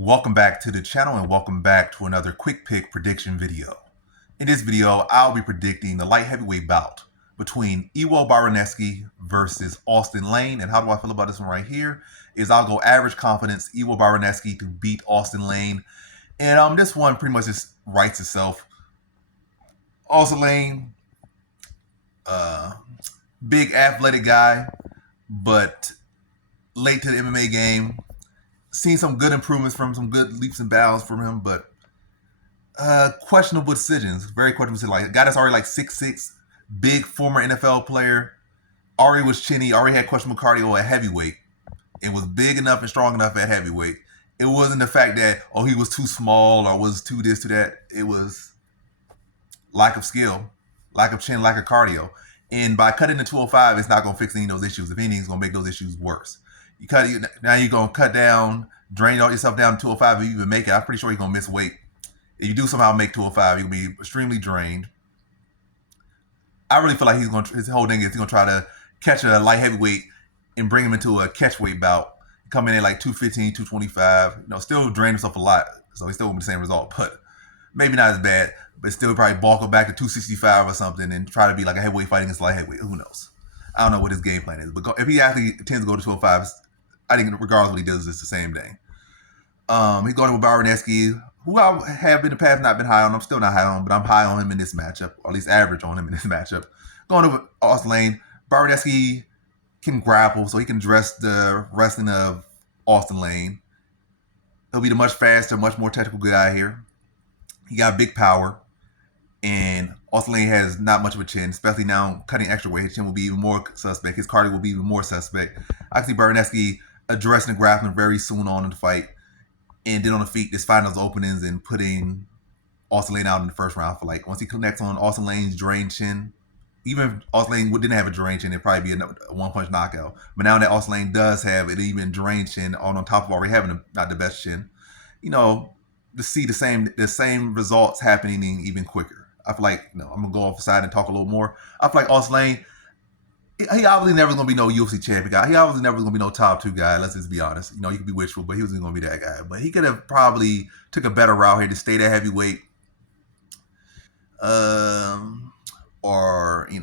Welcome back to the channel and welcome back to another quick pick prediction video. In this video, I'll be predicting the light heavyweight bout between Iwo Baraniewski versus Austen Lane. And how do I feel about this one right here? Is I'll go average confidence, Iwo Baraniewski to beat Austen Lane. And this one pretty much just writes itself. Austen Lane, big athletic guy, but late to the MMA game. Seen some good improvements from some good leaps and bounds from him, but questionable decisions. Very questionable decisions. Like a guy that's already like 6'6", big former NFL player, already was chinny, already had questionable cardio at heavyweight, and was big enough and strong enough at heavyweight. It wasn't the fact that, oh, he was too small or was too this, too that. It was lack of skill, lack of chin, lack of cardio. And by cutting the 205, it's not going to fix any of those issues. If anything, it's going to make those issues worse. Now you're going to cut down, drain yourself down to 205 if you even make it. I'm pretty sure you're going to miss weight. If you do somehow make 205, you'll be extremely drained. I really feel like his whole thing is he's going to try to catch a light heavyweight and bring him into a catchweight bout. Come in at like 215, 225. Still drain himself a lot. So he's still with the same result, but maybe not as bad. But still probably bulk him back to 265 or something and try to be like a heavyweight fighting against light heavyweight. Who knows? I don't know what his game plan is. But if he actually tends to go to 205, I think regardless of what he does, it's the same thing. He's going with Baraniewski, who I have in the past not been high on. I'm still not high on, but I'm high on him in this matchup, or at least average on him in this matchup. Going over Austen Lane, Baraniewski can grapple, so he can address the wrestling of Austen Lane. He'll be the much faster, much more technical guy here. He got big power, and Austen Lane has not much of a chin, especially now cutting extra weight. His chin will be even more suspect. His cardio will be even more suspect. I see Baraniewski addressing the grappling very soon on in the fight, and then on the feet, just finding those openings and putting Austen Lane out in the first round. I feel like once he connects on Austen Lane's drained chin, even if Austen Lane didn't have a drained chin, it'd probably be a one-punch knockout. But now that Austen Lane does have an even drained chin, on top of already having not the best chin, to see the same results happening even quicker. I feel like, I'm going to go off the side and talk a little more. I feel like Austen Lane, he obviously never going to be no UFC champion guy. He obviously never going to be no top 2 guy, let's just be honest. You could be wishful, but he wasn't going to be that guy. But he could have probably took a better route here to stay at heavyweight. Or, I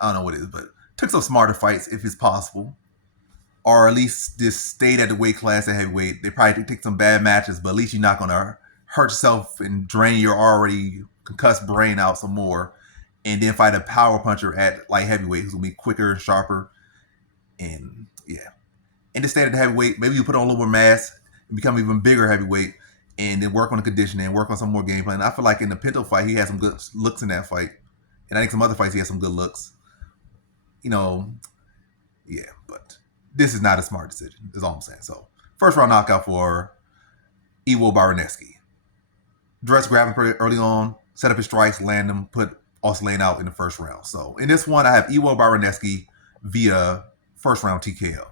don't know what it is, but took some smarter fights if it's possible. Or at least just stayed at the weight class at heavyweight. They probably take some bad matches, but at least you're not going to hurt yourself and drain your already concussed brain out some more. And then fight a power puncher at light heavyweight who's going to be quicker, sharper. And yeah. And to stay at the heavyweight, maybe you put on a little more mass and become even bigger heavyweight. And then work on the conditioning and work on some more game plan. I feel like in the Pinto fight, he had some good looks in that fight. And I think some other fights, he had some good looks. Yeah, but this is not a smart decision, is all I'm saying. So, first round knockout for Iwo Baraniewski. Dress grabbing pretty early on, set up his strikes, land them, put Austen Lane out in the first round. So, in this one, I have Iwo Baraniewski via first round TKO.